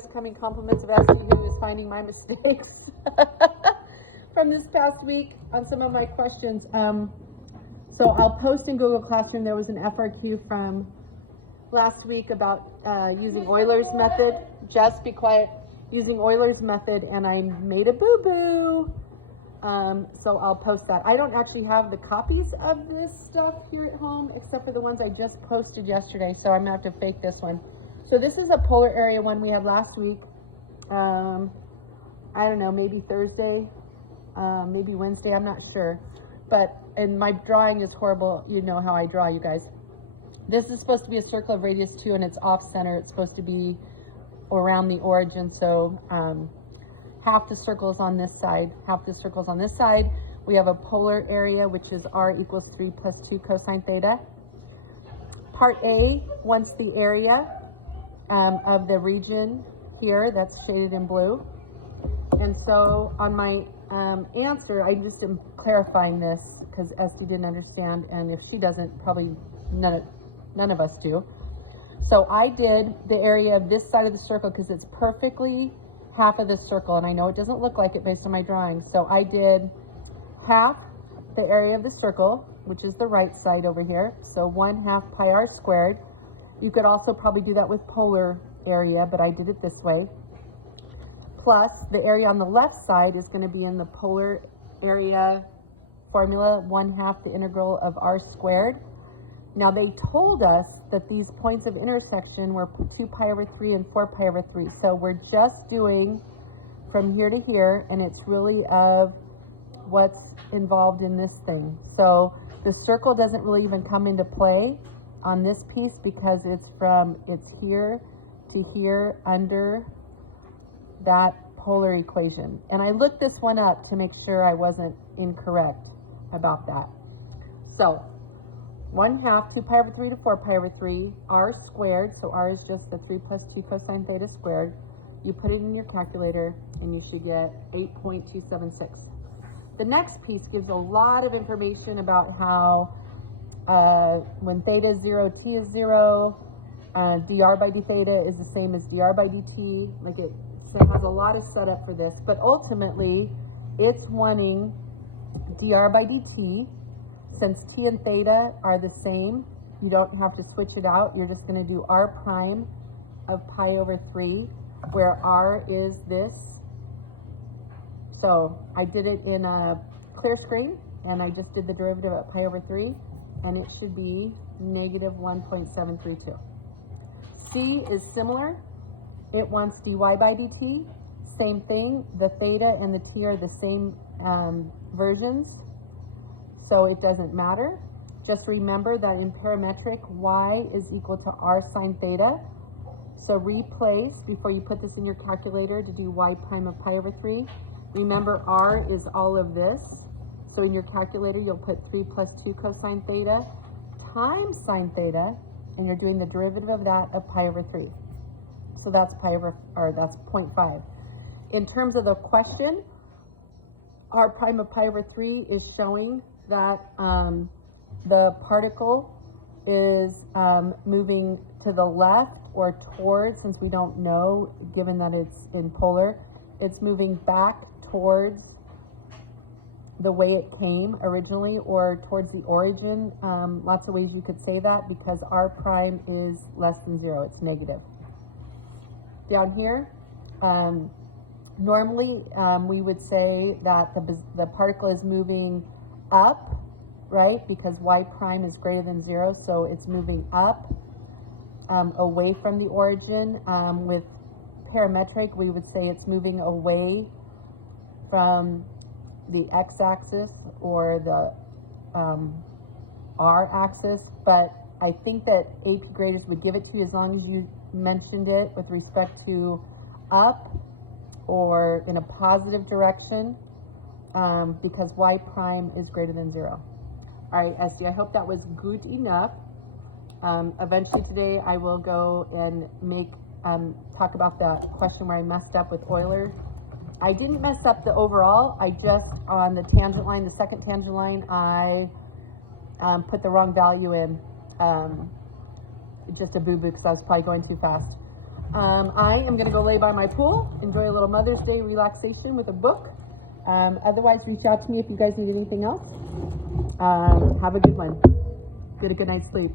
just coming compliments of Esty, who is finding my mistakes from this past week on some of my questions. So I'll post in Google Classroom. There was an FRQ from last week about using Euler's method. Just be quiet. Using Euler's method, and I made a boo-boo. So I'll post that. I don't actually have the copies of this stuff here at home, except for the ones I just posted yesterday, so I'm gonna have to fake this one. So this is a polar area one we had last week. I don't know, maybe Thursday, maybe Wednesday, I'm not sure. And my drawing is horrible. You know how I draw, you guys. This is supposed to be a circle of radius 2, and it's off center. It's supposed to be around the origin, so half the circles on this side, half the circles on this side. We have a polar area, which is r equals 3 plus 2 cosine theta. Part A wants the area of the region here that's shaded in blue. And so on my answer, I just am clarifying this because Esty didn't understand, and if she doesn't, probably none of us do. So I did the area of this side of the circle because it's perfectly half of the circle, and I know it doesn't look like it based on my drawing. So I did half the area of the circle, which is the right side over here. So 1/2 pi r squared. You could also probably do that with polar area, but I did it this way. Plus the area on the left side is going to be in the polar area formula, 1/2 the integral of r squared. Now they told us that these points of intersection were 2 pi over 3 and 4 pi over 3. So we're just doing from here to here, and it's really of what's involved in this thing. So the circle doesn't really even come into play on this piece because it's here to here under that polar equation. And I looked this one up to make sure I wasn't incorrect about that. So 1/2 2 pi over 3 to 4 pi over 3 r squared. So r is just the 3 plus 2 cosine theta squared. You put it in your calculator and you should get 8.276. The next piece gives a lot of information about how when theta is 0, t is 0, dr by d theta is the same as dr by dt. Like it has a lot of setup for this, but ultimately it's wanting dr by dt. Since t and theta are the same, you don't have to switch it out. You're just going to do r prime of pi over 3, where r is this. So I did it in a clear screen, and I just did the derivative at pi over 3, and it should be negative 1.732. C is similar. It wants dy by dt. Same thing. The theta and the t are the same versions, so it doesn't matter. Just remember that in parametric, y is equal to r sine theta. So replace, before you put this in your calculator to do y prime of pi over 3, remember r is all of this. So in your calculator, you'll put 3 plus 2 cosine theta times sine theta, and you're doing the derivative of that of pi over 3. So that's that's 0.5. In terms of the question, r prime of pi over 3 is showing that the particle is moving to the left or towards, since we don't know, given that it's in polar, it's moving back towards the way it came originally, or towards the origin. Lots of ways you could say that, because r prime is less than 0, it's negative. Down here, normally we would say that the particle is moving up, right? Because y prime is greater than 0, so it's moving up away from the origin. With parametric, we would say it's moving away from the x-axis or the r-axis, but I think that AP graders would give it to you as long as you mentioned it with respect to up or in a positive direction, because y prime is greater than 0. All right, Esty, I hope that was good enough. Eventually today I will go and talk about the question where I messed up with Euler. I didn't mess up the overall. I just, on the tangent line, the second tangent line, I put the wrong value in. Just a boo-boo because I was probably going too fast. I am going to go lay by my pool, enjoy a little Mother's Day relaxation with a book. Otherwise, reach out to me if you guys need anything else. Have a good one. Get a good night's sleep.